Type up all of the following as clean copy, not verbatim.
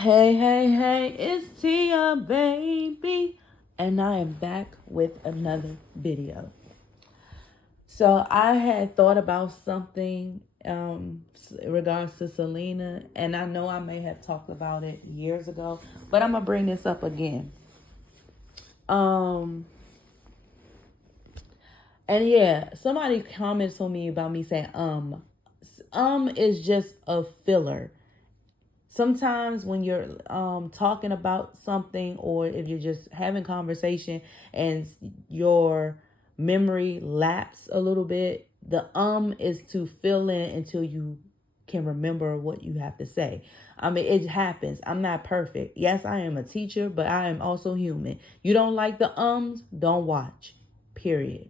Hey, hey, hey, it's Tia, baby, and I am back with another video. So I had thought about something in regards to Selena, and I know I may have talked about it years ago, but I'm gonna bring this up again. Um, and yeah, somebody comments on me about me saying is just a filler. Sometimes when you're talking about something, or if you're just having conversation and your memory lapse a little bit, the is to fill in until you can remember what you have to say. I mean, it happens. I'm not perfect. Yes, I am a teacher, but I am also human. You don't like the don't watch, period.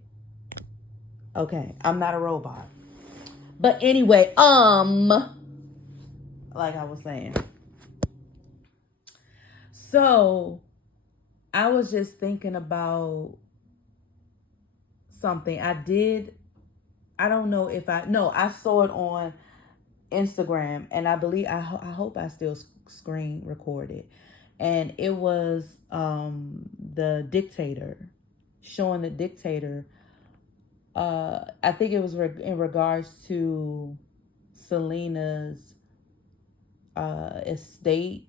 Okay, I'm not a robot. But anyway, like I was saying, so I was just thinking about something. I don't know if no, I saw it on Instagram, and I believe, I hope I still screen recorded. And it was the Dictator, showing the Dictator. I think it was in regards to Selena's estate.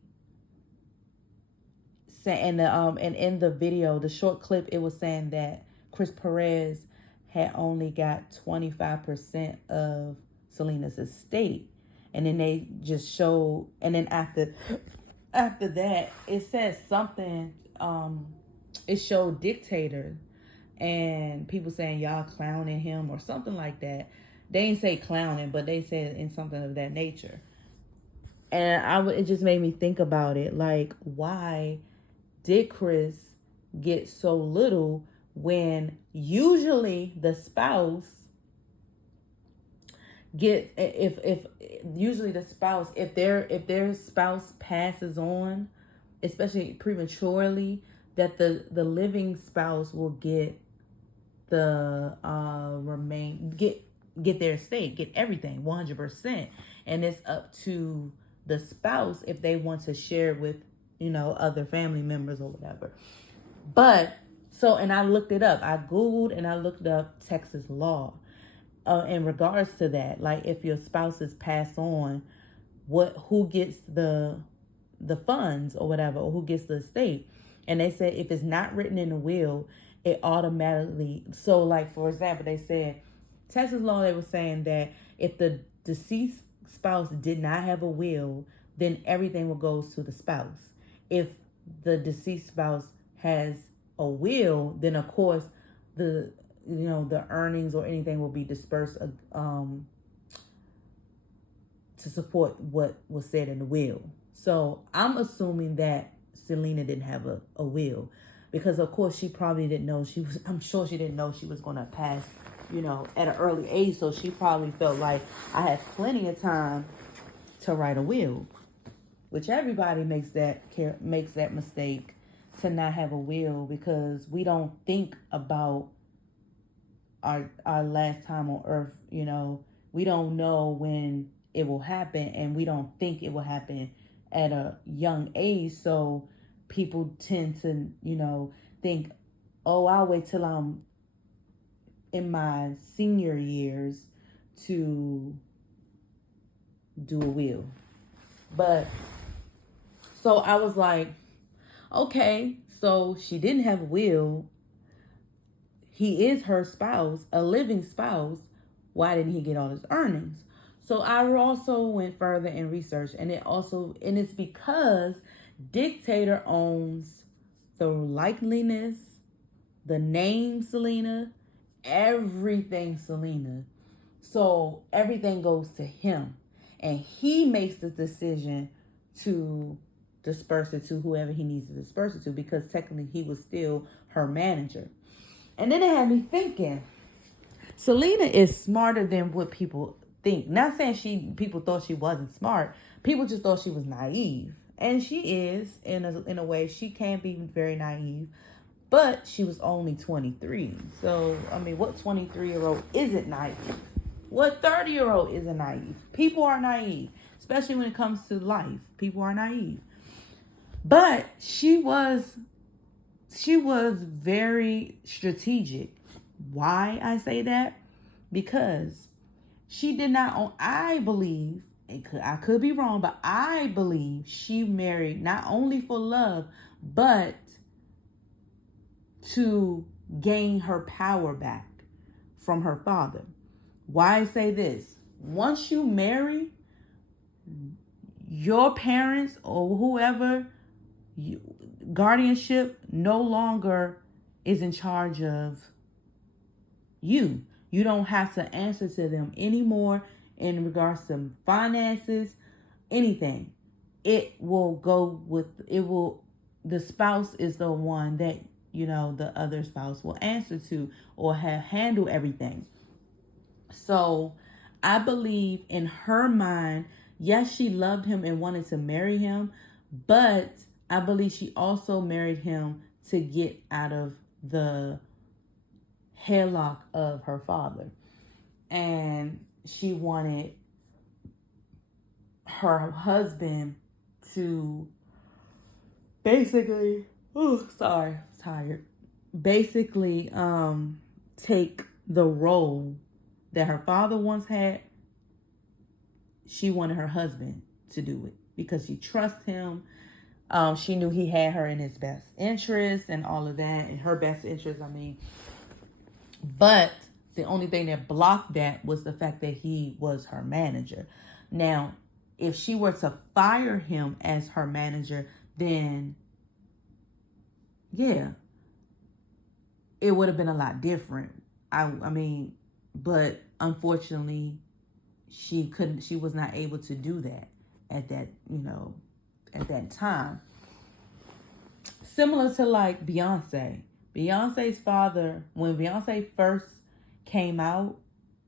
And in the video, the short clip, it was saying that Chris Perez had only got 25% of Selena's estate. And then they just showed, and then after that, it said something, it showed Dictator, and people saying y'all clowning him or something like that. They didn't say clowning, but they said in something of that nature. And it just made me think about it, like, why did Chris get so little when usually the spouse if usually the spouse, if their spouse passes on, especially prematurely, that the living spouse will get the get their estate, get everything 100%, and it's up to the spouse if they want to share with other family members or whatever. But so, and I looked it up. I googled and I looked up Texas law in regards to that. Like, if your spouses pass on, who gets the funds or whatever, or who gets the estate. And they said if it's not written in the will, it automatically. So, like, for example, they said Texas law, they were saying that if the deceased spouse did not have a will, then everything will go to the spouse. If the deceased spouse has a will, then of course the the earnings or anything will be dispersed to support what was said in the will. So I'm assuming that Selena didn't have a will, because of course she probably didn't know I'm sure she didn't know she was going to pass, at an early age. So she probably felt like I had plenty of time to write a will, which everybody makes that mistake, to not have a will, because we don't think about our last time on earth. We don't know when it will happen, and we don't think it will happen at a young age. So people tend to think, oh, I'll wait till I'm in my senior years to do a will. But so I was like, okay, so she didn't have a will. He is her spouse, a living spouse. Why didn't he get all his earnings? So I also went further in research, and it's because Dictator owns the likeliness, the name Selena, everything Selena. So everything goes to him, and he makes the decision to disperse it to whoever he needs to disperse it to, because technically he was still her manager. And then it had me thinking, Selena is smarter than what people think. Not saying people thought she wasn't smart. People just thought she was naive. And she is, in a way. She can be very naive. But she was only 23. So, I mean, what 23-year-old isn't naive? What 30-year-old isn't naive? People are naive, especially when it comes to life. People are naive. But she was very strategic. Why I say that? Because she did not own, I believe, I could be wrong, but I believe she married not only for love, but to gain her power back from her father. Why I say this? Once you marry, your parents or whoever, guardianship no longer is in charge of you. You don't have to answer to them anymore in regards to finances, anything. It will go with, it will, the spouse is the one that, the other spouse will answer to or handle everything. So I believe in her mind, yes, she loved him and wanted to marry him, but I believe she also married him to get out of the headlock of her father. And she wanted her husband to basically, tired. Basically, take the role that her father once had. She wanted her husband to do it because she trusts him. She knew he had her in his best interest and all of that, in her best interest, I mean. But the only thing that blocked that was the fact that he was her manager. Now, if she were to fire him as her manager, then yeah, it would have been a lot different. I mean, but unfortunately, she was not able to do that at that time. Similar to like Beyonce. Beyonce's father, when Beyonce first came out,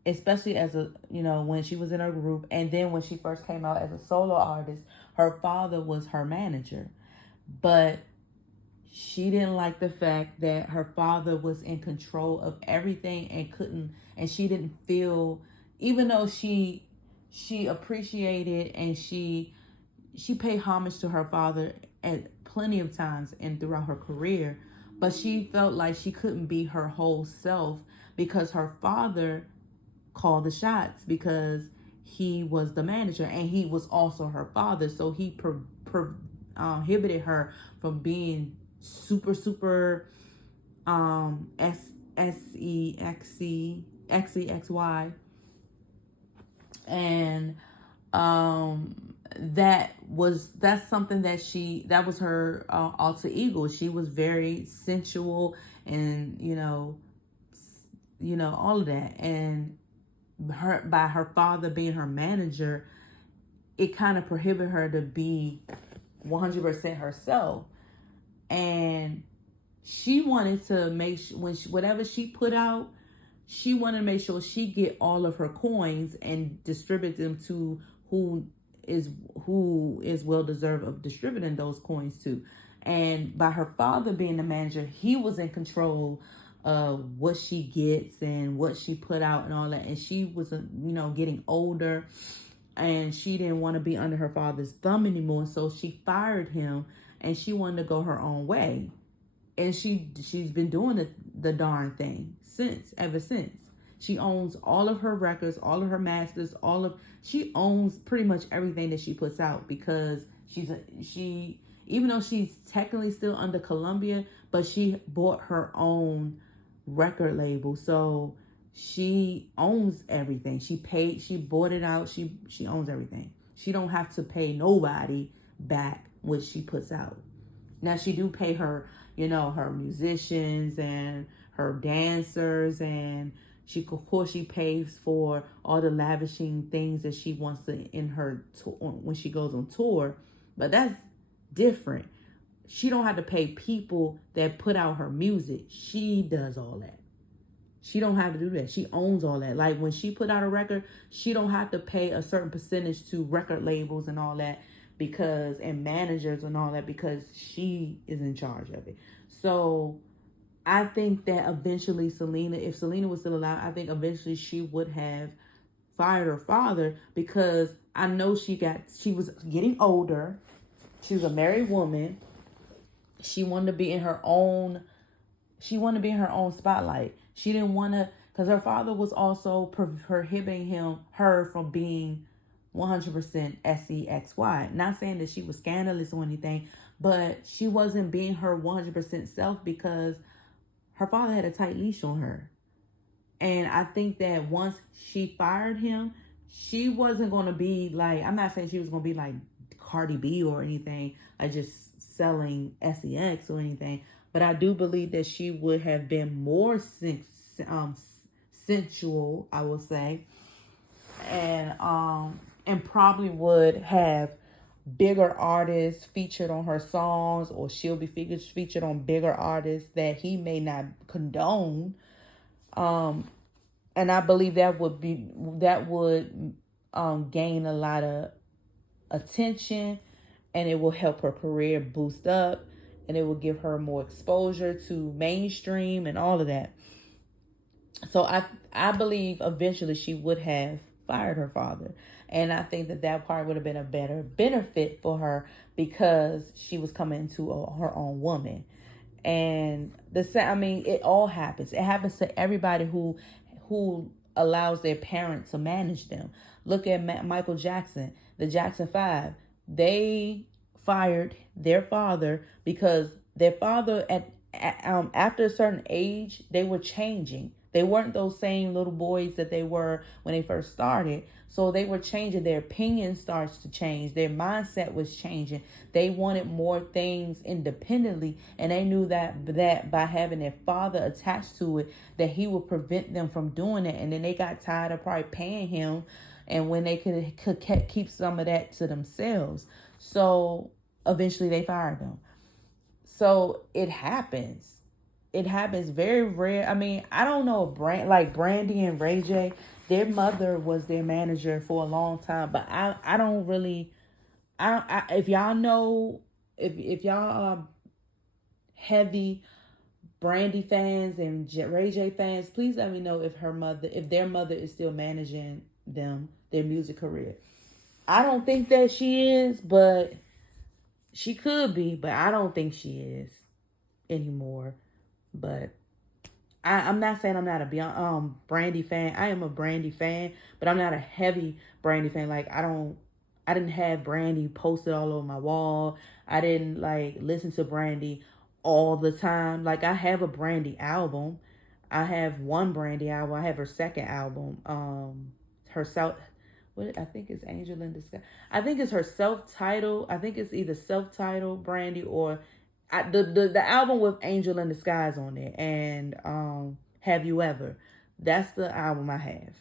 especially as when she was in her group, and then when she first came out as a solo artist, her father was her manager. But she didn't like the fact that her father was in control of everything and she didn't feel, even though she appreciated and she paid homage to her father at plenty of times and throughout her career, but she felt like she couldn't be her whole self because her father called the shots, because he was the manager and he was also her father. So he prohibited her from being super sexy, and that's something that was her alter ego. She was very sensual and all of that, and by her father being her manager, it kind of prohibited her to be 100% herself. And she wanted to make whatever she put out, she wanted to make sure she get all of her coins and distribute them to who is well deserved of distributing those coins to. And by her father being the manager, he was in control of what she gets and what she put out and all that. And she was getting older, and she didn't want to be under her father's thumb anymore. So she fired him, and she wanted to go her own way. And she's been doing the darn thing ever since. She owns all of her records, all of her masters, she owns pretty much everything that she puts out, because she even though she's technically still under Columbia, but she bought her own record label. So she owns everything. She bought it out. She owns everything. She don't have to pay nobody back what she puts out. Now she do pay her, her musicians and her dancers, and of course she pays for all the lavishing things that she wants to in her when she goes on tour. But that's different. She don't have to pay people that put out her music. She does all that. She don't have to do that. She owns all that. Like when she put out a record, she don't have to pay a certain percentage to record labels and all that, and managers and all that, because she is in charge of it. So I think that eventually if Selena was still alive, I think eventually she would have fired her father, because I know she was getting older, She was a married woman. She wanted to be in her own. She wanted to be in her own spotlight. She didn't want to, because her father was also prohibiting her from being 100% SEXY. Not saying that she was scandalous or anything, but she wasn't being her 100% self because her father had a tight leash on her. And I think that once she fired him, she wasn't going to be like, I'm not saying she was going to be like Cardi B or anything, like just selling sex or anything. But I do believe that she would have been more sensual, I will say, and probably would have bigger artists featured on her songs, or she'll be featured on bigger artists that he may not condone. And I believe that would gain a lot of attention, and it will help her career boost up, and it will give her more exposure to mainstream and all of that. So I believe eventually she would have fired her father. And I think that part would have been a better benefit for her because she was coming into her own woman. And it all happens. It happens to everybody who allows their parents to manage them. Look at Michael Jackson, the Jackson 5. They fired their father because their father after a certain age, they were changing. They weren't those same little boys that they were when they first started. So they were changing. Their opinion starts to change. Their mindset was changing. They wanted more things independently. And they knew that by having their father attached to it, that he would prevent them from doing it. And then they got tired of probably paying him. And when they could keep some of that to themselves. So eventually they fired them. So it happens. It happens very rare. I mean, I don't know, like Brandy and Ray J, their mother was their manager for a long time, but I don't really, if y'all know, if y'all are heavy Brandy fans and Ray J fans, please let me know if their mother is still managing them, their music career. I don't think that she is, but she could be, but I don't think she is anymore. But I'm not saying I'm not a Brandy fan. I am a Brandy fan, but I'm not a heavy Brandy fan. Like I didn't have Brandy posted all over my wall. I didn't like listen to Brandy all the time. Like I have a Brandy album. I have one Brandy album. I have her second album. Herself. What I think it's Angel in Disguise. I think it's her self-titled. I think it's either self-titled Brandy or the album with Angel in Disguise on it, and Have You Ever? That's the album I have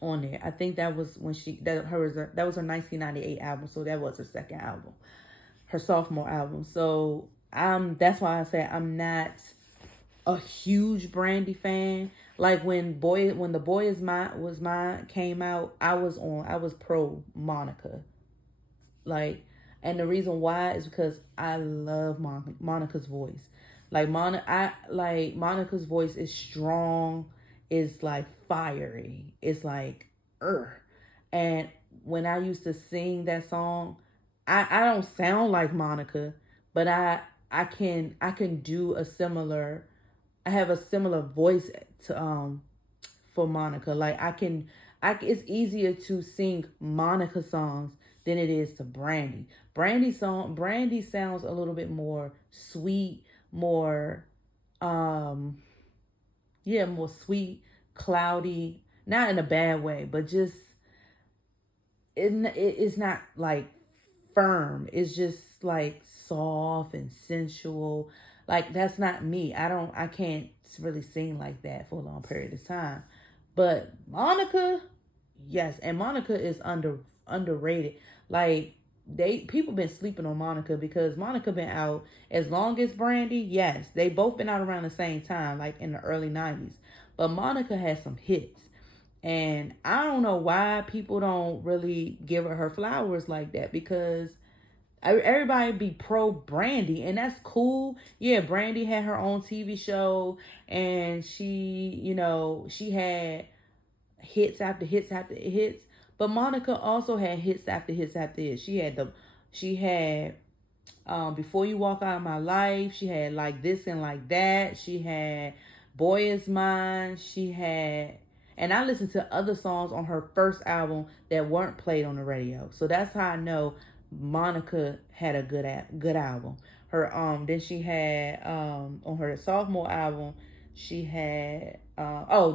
on there. I think that was when that was her 1998 album, so that was her second album, her sophomore album. So that's why I say I'm not a huge Brandy fan. Like when the Boy Is Mine came out, I was pro Monica. Like, and the reason why is because I love Monica's voice. Like Monica's voice is strong, is like fiery. It's like and when I used to sing that song, I don't sound like Monica, but I can do a similar, I have a similar voice to for Monica. Like it's easier to sing Monica songs than it is to Brandy. Brandy sounds a little bit more sweet, more more sweet, cloudy, not in a bad way, but just it's not like firm. It's just like soft and sensual. Like that's not me. I can't really sing like that for a long period of time. But Monica, yes, and Monica is underrated. Like people been sleeping on Monica because Monica been out as long as Brandy. Yes, they both been out around the same time, like in the early 90s. But Monica has some hits. And I don't know why people don't really give her flowers like that, because everybody be pro Brandy, and that's cool. Yeah, Brandy had her own TV show, and she had hits after hits after hits. But Monica also had hits after hits after hits. She had She had Before You Walk Out of My Life. She had Like This and Like That. She had Boy Is Mine. She had, and I listened to other songs on her first album that weren't played on the radio. So that's how I know Monica had a good album. Her Then she had on her sophomore album, she had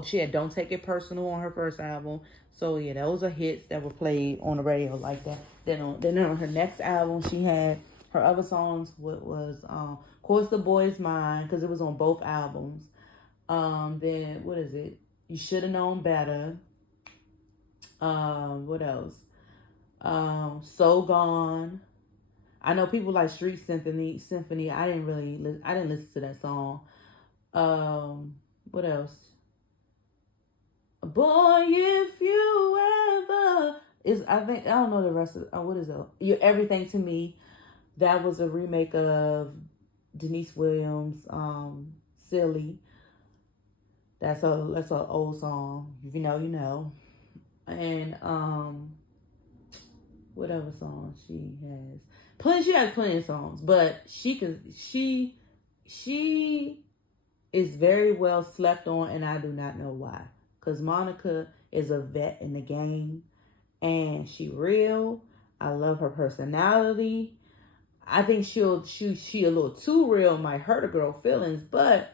she had Don't Take It Personal on her first album. So yeah, those are hits that were played on the radio like that. Then on her next album, she had her other songs. What was Of Course the Boy Is Mine, because it was on both albums. Then what is it? You Should Have Known Better. What else? So Gone. I know people like Street Symphony. I didn't listen to that song. What else? Boy, if you ever I don't know the rest of what is it? You're Everything to Me. That was a remake of Denise Williams' Silly. That's an old song. If you know, you know. And whatever song she has. She has plenty of songs, but she is very well slept on, and I do not know why. Because Monica is a vet in the game, and she real. I love her personality. I think she a little too real might hurt a girl feelings, but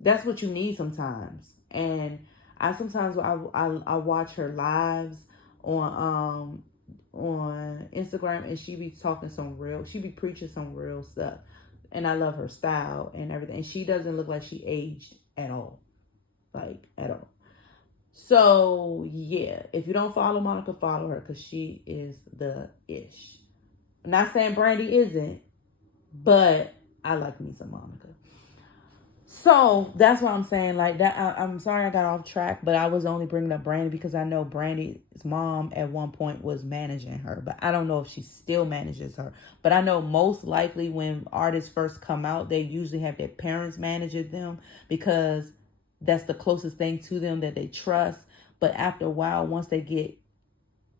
that's what you need sometimes. And I sometimes I watch her lives on Instagram, and she be she be preaching some real stuff. And I love her style and everything. And she doesn't look like she aged at all. Like, at all. So, yeah. If you don't follow Monica, follow her, because she is the ish. I'm not saying Brandy isn't, but I like me some Monica. So, that's what I'm saying. Like, that. I'm sorry I got off track, but I was only bringing up Brandy because I know Brandy's mom at one point was managing her, but I don't know if she still manages her. But I know most likely when artists first come out, they usually have their parents manage them, because that's the closest thing to them that they trust. But after a while, once they get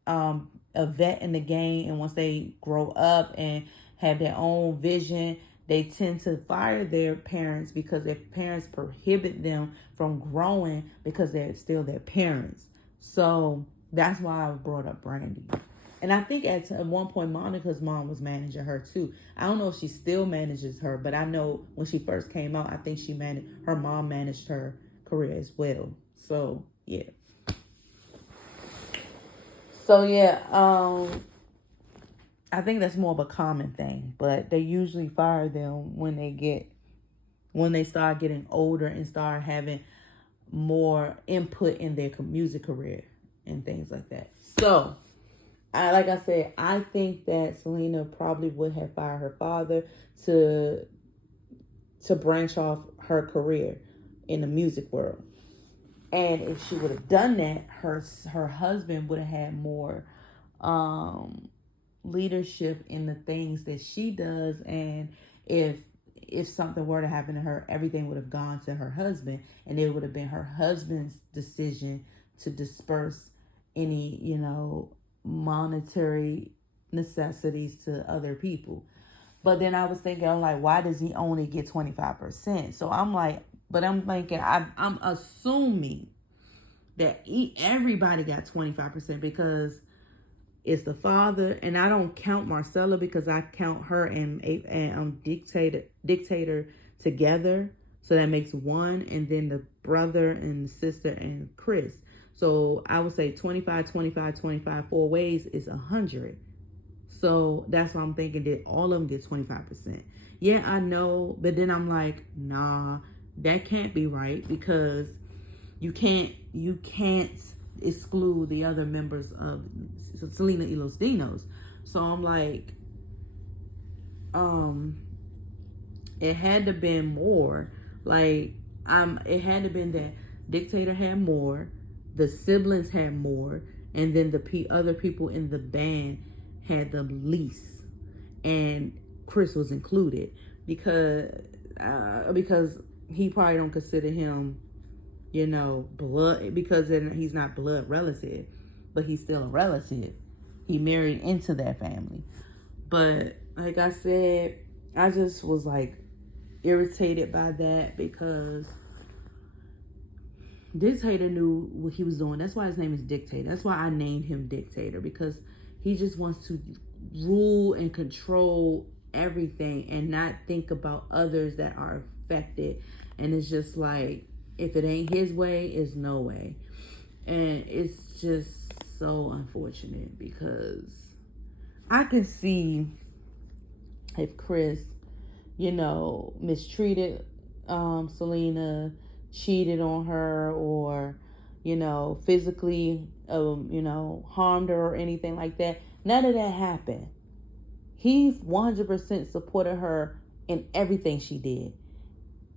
a vet in the game, and once they grow up and have their own vision, they tend to fire their parents, because their parents prohibit them from growing, because they're still their parents. So that's why I brought up Brandy. And I think at one point, Monica's mom was managing her too. I don't know if she still manages her, but I know when she first came out, I think her mom managed her career as well. So yeah. I think that's more of a common thing, but they usually fire them when they start getting older and start having more input in their music career and things like that. So, like I said, I think that Selena probably would have fired her father to branch off her career in the music world. And if she would have done that, her husband would have had more leadership in the things that she does. And if something were to happen to her, everything would have gone to her husband, and it would have been her husband's decision to disperse any, monetary necessities to other people. But then I was thinking, I'm like, why does he only get 25%? So I'm like, but I'm thinking, I'm assuming that everybody got 25%, because it's the father, and I don't count Marcella, because I count her and Dictator together. So that makes one, and then the brother and sister and Chris. So I would say 25, 25, 25, 4 ways is 100. So that's why I'm thinking that all of them get 25%. Yeah, I know. But then I'm like, nah, that can't be right, because you can't exclude the other members of Selena y Los Dinos. So I'm like, it had to been more. Like, it had to been that Dictator had more, the siblings had more, and then the other people in the band had the least, and Chris was included, because he probably don't consider him, blood, because he's not blood relative, but he's still a relative. He married into that family. But like I said, I just was like irritated by that because this hater knew what he was doing. That's why his name is Dictator. That's why I named him Dictator, because he just wants to rule and control everything and not think about others that are affected. And it's just like, if it ain't his way, it's no way. And it's just so unfortunate because I can see if Chris, mistreated Selena, cheated on her, or, physically, harmed her or anything like that. None of that happened. He 100% supported her in everything she did.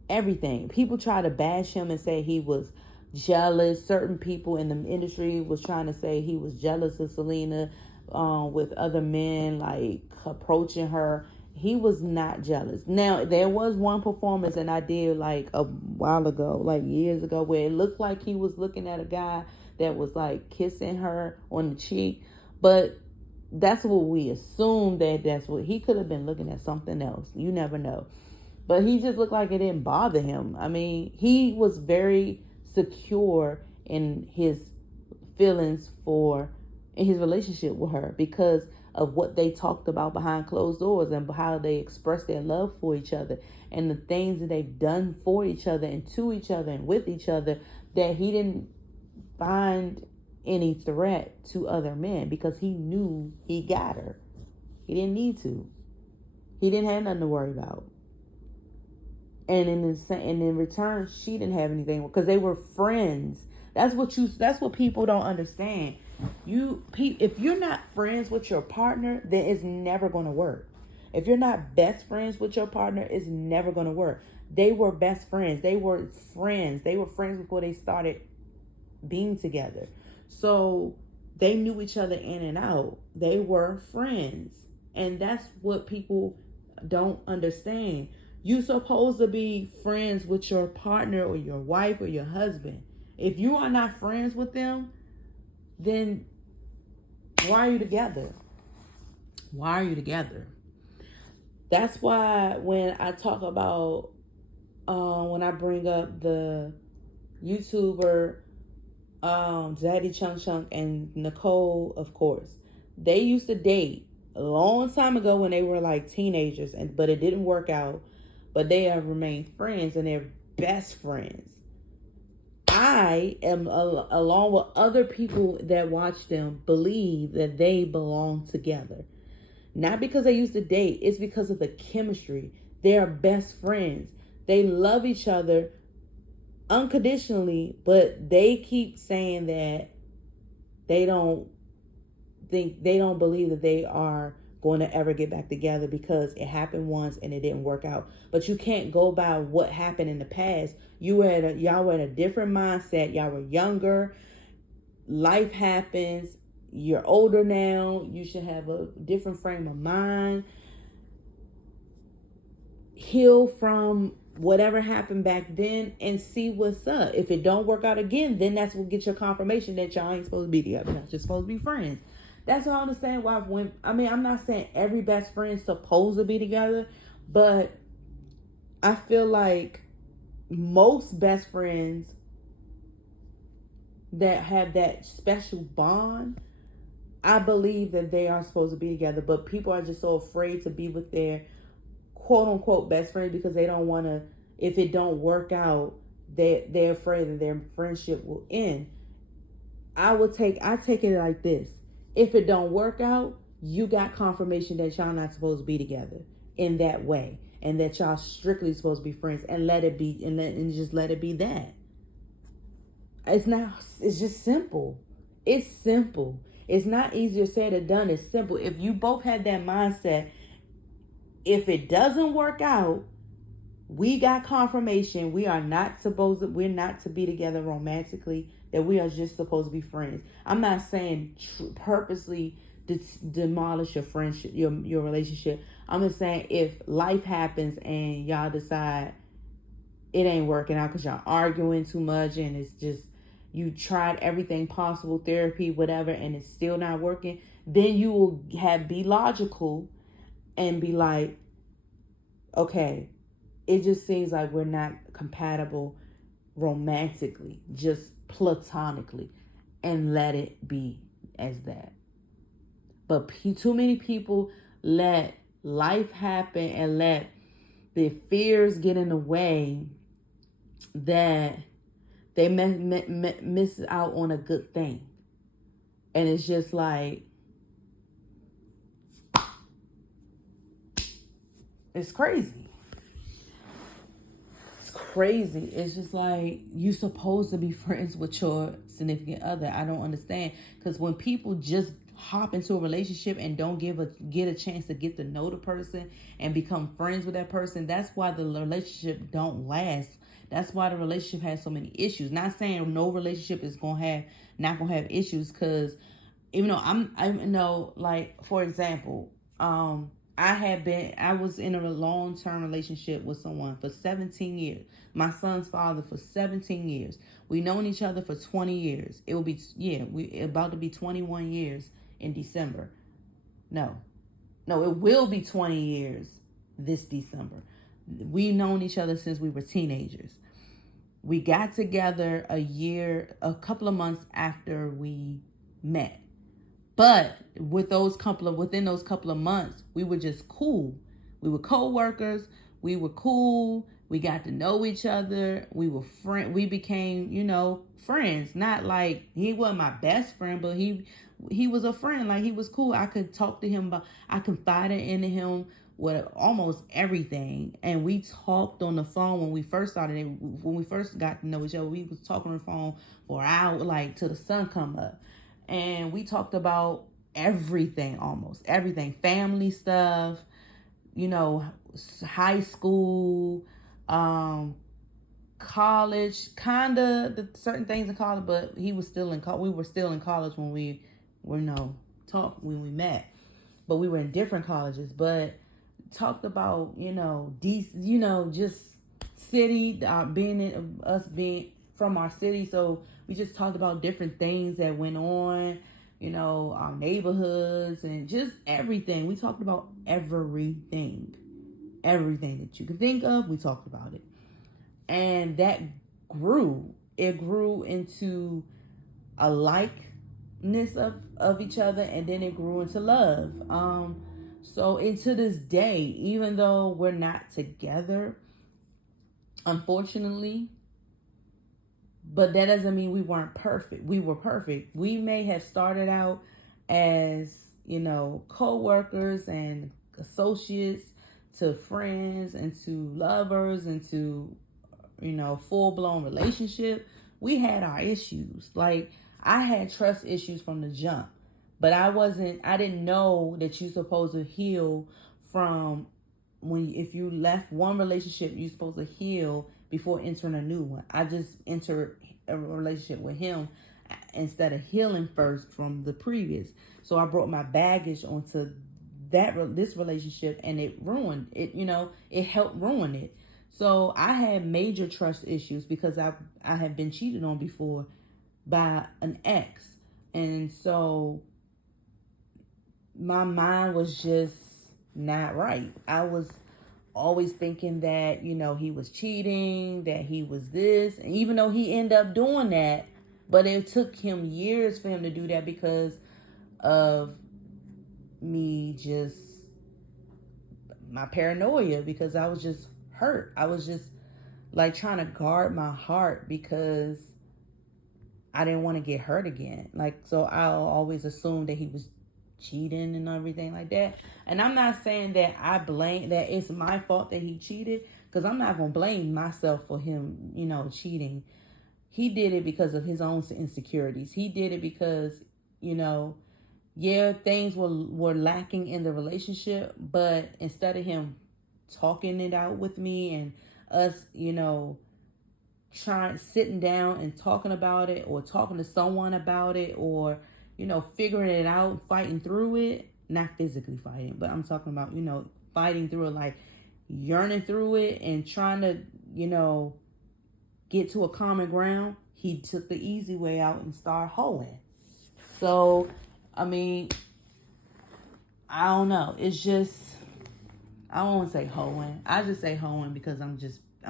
Everything. People try to bash him and say he was jealous. Certain people in the industry was trying to say he was jealous of Selena with other men, like approaching her. He was not jealous. Now, there was one performance and I did like a while ago, like years ago, where it looked like he was looking at a guy that was like kissing her on the cheek. But that's what we assumed, that's what he could have been looking at, something else. You never know. But he just looked like it didn't bother him. I mean, he was very secure in his feelings in his relationship with her because of what they talked about behind closed doors and how they expressed their love for each other and the things that they've done for each other and to each other and with each other, that he didn't find any threat to other men because he knew he got her. He didn't need to. He didn't have nothing to worry about. And in return, she didn't have anything because they were friends. That's what people don't understand. If you're not friends with your partner, then it's never going to work. If you're not best friends with your partner, it's never going to work. They were best friends. They were friends. They were friends before they started being together. So they knew each other in and out. They were friends. And that's what people don't understand. You're supposed to be friends with your partner or your wife or your husband. If you are not friends with them, then why are you together? Why are you together? That's why when I talk about, when I bring up the YouTuber, Zaddy Chung Chung and Nicole, of course, they used to date a long time ago when they were like teenagers, but it didn't work out. But they have remained friends and they're best friends. I am, along with other people that watch them, believe that they belong together. Not because they used to date, it's because of the chemistry. They are best friends. They love each other unconditionally, but they keep saying that they don't believe that they are going to ever get back together because it happened once and it didn't work out. But you can't go by what happened in the past. Y'all were in a different mindset. Y'all were younger. Life happens. You're older now. You should have a different frame of mind. Heal from whatever happened back then and see what's up. If it don't work out again, then that's what gets your confirmation that y'all ain't supposed to be together. Y'all just supposed to be friends. That's why I understand why I'm not saying every best friend's supposed to be together, but I feel like most best friends that have that special bond, I believe that they are supposed to be together, but people are just so afraid to be with their quote unquote best friend because they don't want to, if it don't work out, they're afraid that their friendship will end. I take it like this. If it don't work out, you got confirmation that y'all not supposed to be together in that way, and that y'all strictly supposed to be friends, and let it be, and just let it be that. It's just simple. It's simple. It's not easier said than done. It's simple. If you both had that mindset, if it doesn't work out, we got confirmation we're not to be together romantically, that we are just supposed to be friends. I'm not saying purposely demolish your friendship, your relationship. I'm just saying if life happens and y'all decide it ain't working out because y'all arguing too much and it's just, you tried everything possible, therapy, whatever, and it's still not working, then you will be logical and be like, okay, it just seems like we're not compatible romantically, just platonically, and let it be as that. But too many people let life happen and let their fears get in the way that they miss out on a good thing. And it's just like, it's crazy. It's crazy. It's just like, you're supposed to be friends with your significant other. I don't understand. Because when people just hop into a relationship and don't get a chance to get to know the person and become friends with that person, that's why the relationship don't last. That's why the relationship has so many issues. Not saying no relationship is not gonna have issues, because even though I know, like, for example, I was in a long-term relationship with someone for 17 years. My son's father for 17 years. We known each other for 20 years. It will be, we about to be 21 years in December. No, it will be 20 years this December. We known each other since we were teenagers. We got together a couple of months after we met. But within those couple of months, we were just cool. We were co-workers. We were cool. We got to know each other. We were we became, friends. Not like he wasn't my best friend, but he was a friend. Like, he was cool. I could talk to him I confided into him with almost everything. And we talked on the phone when we first got to know each other. We was talking on the phone for an hour, like, till the sun come up. And we talked about everything, almost everything, family stuff, high school, college, kind of the certain things in college, but we were still in college when we were, when we met, but we were in different colleges, but talked about, just city, us being from our city. So we just talked about different things that went on, our neighborhoods and just everything. We talked about everything that you can think of. We talked about it. And that it grew into a likeness of each other, and then it grew into love. So into this day, even though we're not together, unfortunately, but that doesn't mean we weren't perfect. We were perfect. We may have started out as, co-workers and associates, to friends and to lovers and to, full-blown relationship. We had our issues. Like, I had trust issues from the jump, but I didn't know that you're supposed to heal from if you left one relationship, you're supposed to heal before entering a new one. I just entered a relationship with him instead of healing first from the previous. So I brought my baggage onto this relationship, and it ruined it. It helped ruin it. So I had major trust issues because I had been cheated on before by an ex, and so my mind was just not right. I was always thinking that, he was cheating, that he was this. And even though he ended up doing that, but it took him years for him to do that because of me my paranoia, because I was just hurt. I was just like trying to guard my heart because I didn't want to get hurt again. Like, so I always assumed that he was cheating and everything like that. And I'm not saying that that it's my fault that he cheated, because I'm not going to blame myself for him, cheating. He did it because of his own insecurities. He did it because, things were lacking in the relationship, but instead of him talking it out with me and us, sitting down and talking about it, or talking to someone about it, or figuring it out, fighting through it, not physically fighting, but I'm talking about, fighting through it, like yearning through it and trying to, get to a common ground. He took the easy way out and started hoeing. So, I mean, I don't know. It's just, I won't say hoeing. I just say hoeing because I'm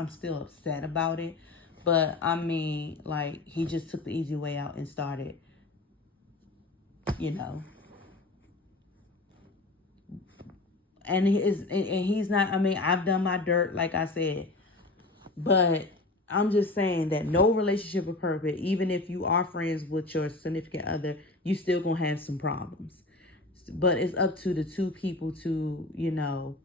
still upset about it. But I mean, like, he just took the easy way out and started, you know. And he's not, I mean, I've done my dirt, like I said. But I'm just saying that no relationship is perfect. Even if you are friends with your significant other, you still gonna have some problems. But it's up to the two people to, you know,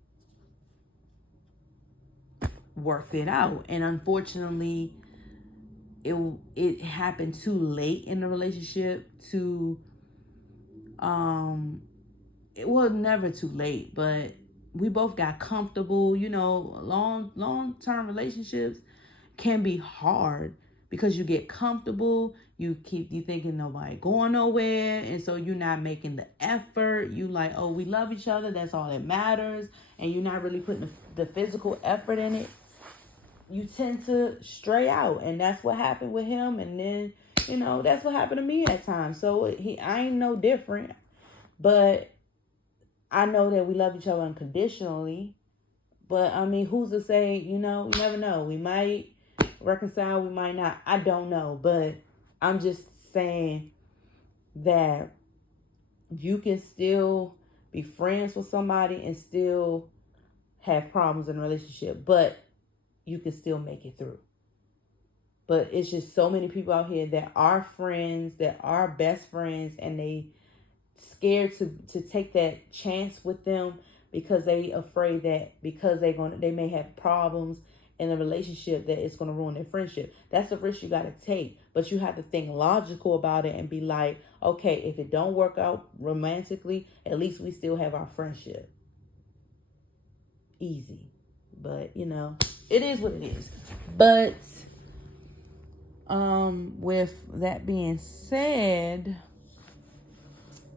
work it out. And unfortunately, it happened too late in the relationship to it was never too late, but we both got comfortable. You know, long-term relationships can be hard because you get comfortable, you thinking nobody going nowhere, and so you're not making the effort. You like, oh, we love each other, that's all that matters, and you're not really putting the physical effort in it. You tend to stray out, and that's what happened with him. And then, you know, that's what happened to me at times. So I ain't no different, but I know that we love each other unconditionally. But I mean, who's to say? You know, you never know. We might reconcile, we might not. I don't know, but I'm just saying that you can still be friends with somebody and still have problems in a relationship, but you can still make it through. But it's just so many people out here that are friends, that are best friends, and they scared to take that chance with them because they afraid that because they may have problems in a relationship that it's going to ruin their friendship. That's the risk you got to take. But you have to think logical about it and be like, okay, if it don't work out romantically, at least we still have our friendship. Easy. But, you know, it is what it is. But with that being said,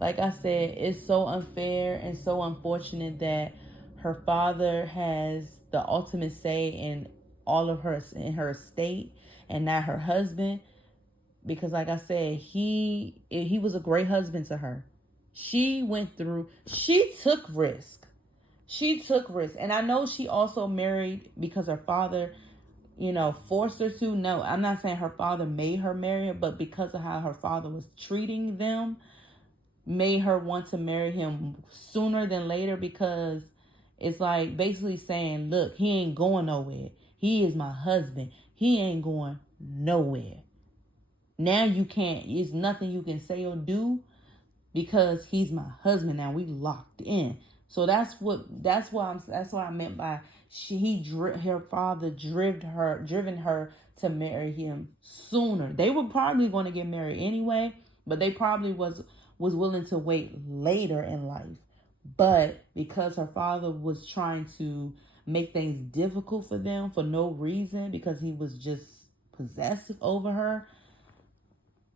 like I said, it's so unfair and so unfortunate that her father has the ultimate say in all of her estate and not her husband. Because like I said, he was a great husband to her. She took risk. She took risk. And I know she also married because her father, you know, forced her to. No, I'm not saying her father made her marry her, but because of how her father was treating them, made her want to marry him sooner than later, because it's like basically saying, look, he ain't going nowhere. He is my husband. He ain't going nowhere. Now you can't, it's nothing you can say or do because he's my husband. Now we locked in. So that's what I meant by her father driven her to marry him sooner. They were probably going to get married anyway, but they probably was willing to wait later in life. But because her father was trying to make things difficult for them for no reason, because he was just possessive over her,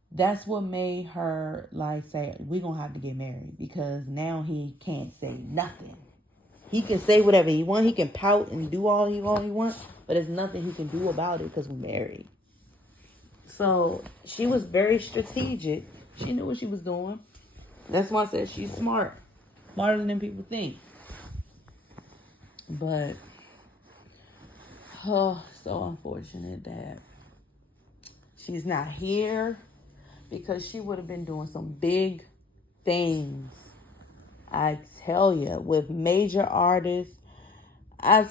that's what made her like say, we're gonna have to get married, because now he can't say nothing. He can say whatever he wants, he can pout and do all he wants, but there's nothing he can do about it because we're married. So she was very strategic. She knew what she was doing. That's why I said she's smart. Smarter than people think. But oh, so unfortunate that she's not here, because she would have been doing some big things. I tell you, with major artists. I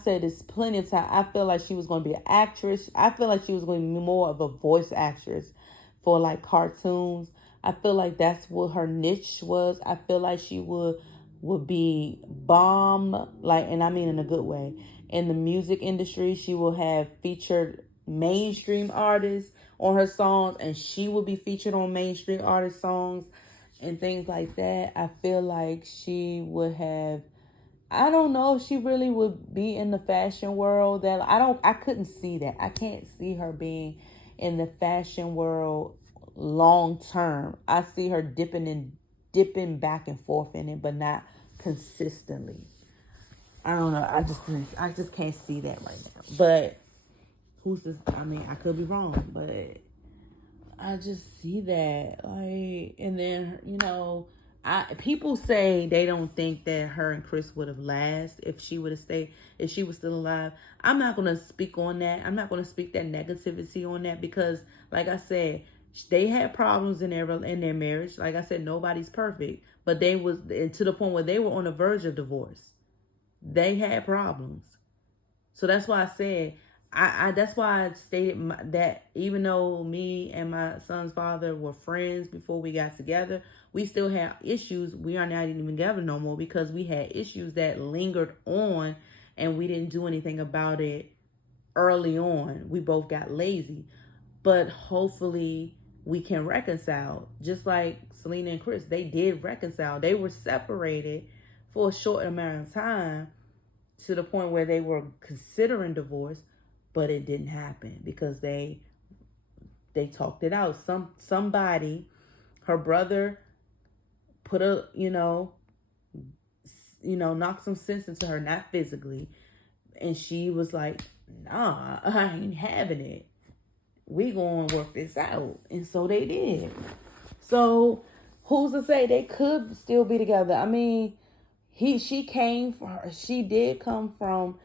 said this plenty of times. I feel like she was going to be an actress. I feel like she was going to be more of a voice actress for like cartoons. I feel like that's what her niche was. I feel like she would be bomb, like, and I mean in a good way. In the music industry, she will have featured mainstream artists on her songs, and she will be featured on mainstream artist songs and things like that. I feel like she would have, I don't know if she really would be in the fashion world. I couldn't see that. I can't see her being in the fashion world long term. I see her dipping back and forth in it, but not consistently. I don't know. I just can't see that right now. But who's this? I mean, I could be wrong, but I just see that, like, and then, you know, People say they don't think that her and Chris would have lasted if she would have stayed, if she was still alive. I'm not gonna speak on that. I'm not gonna speak that negativity on that because, like I said, they had problems in their marriage. Like I said, nobody's perfect, but they was to the point where they were on the verge of divorce. They had problems. So that's why I said, I that's why I stated that even though me and my son's father were friends before we got together, we still had issues. We are not even together no more because we had issues that lingered on and we didn't do anything about it early on. We both got lazy. But hopefully we can reconcile. Just like Selena and Chris, they did reconcile. They were separated for a short amount of time to the point where they were considering divorce, but it didn't happen because they talked it out. Somebody, her brother, put a knocked some sense into her, not physically, and she was like, "Nah, I ain't having it. We gonna work this out," and so they did. So who's to say they could still be together? I mean, she did come from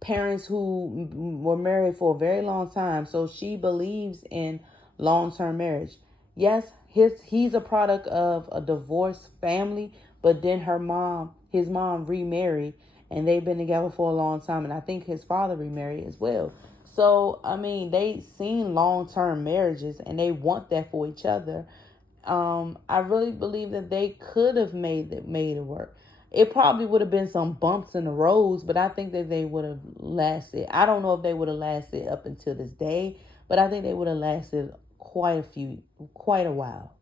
parents who were married for a very long time, so she believes in long-term marriage. Yes, he's a product of a divorced family, but then his mom remarried, and they've been together for a long time, and I think his father remarried as well. So I mean, they seen long-term marriages, and they want that for each other. I really believe that they could have made it work. It probably would have been some bumps in the roads, but I think that they would have lasted. I don't know if they would have lasted up until this day, but I think they would have lasted quite a while.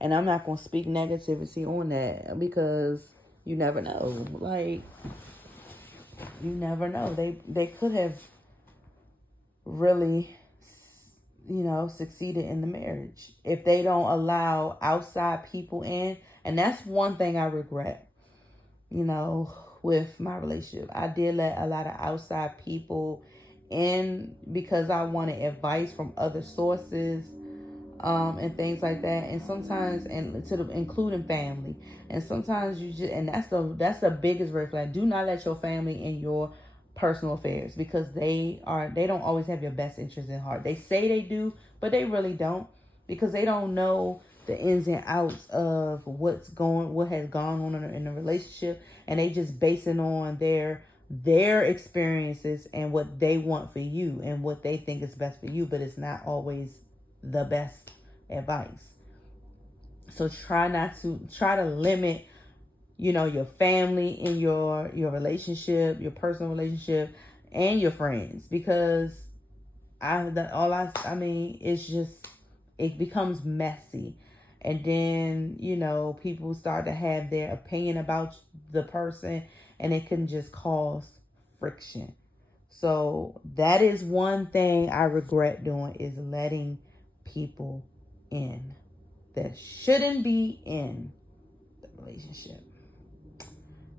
And I'm not gonna speak negativity on that because you never know. Like, you never know. They could have really succeeded in the marriage if they don't allow outside people in. And that's one thing I regret, with my relationship. I did let a lot of outside people in because I wanted advice from other sources, and things like that. And sometimes, including family. And sometimes and that's the biggest red flag. Do not let your family in your personal affairs because they don't always have your best interest in heart. They say they do, but they really don't because they don't know the ins and outs of what has gone on in a relationship, and they just base it on their experiences and what they want for you and what they think is best for you, but it's not always the best advice. So try to limit your family in your relationship, your personal relationship, and your friends, because it's just, it becomes messy. And then people start to have their opinion about the person, and it can just cause friction. So that is one thing I regret doing, is letting people in that shouldn't be in the relationship.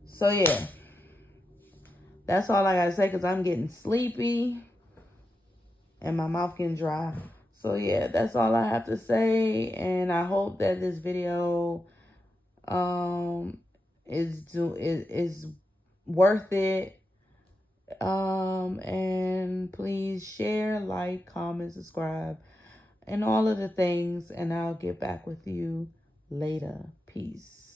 So yeah, that's all I gotta say because I'm getting sleepy and my mouth getting dry. So yeah, that's all I have to say, and I hope that this video is worth it. And please share, like, comment, subscribe, and all of the things, and I'll get back with you later. Peace.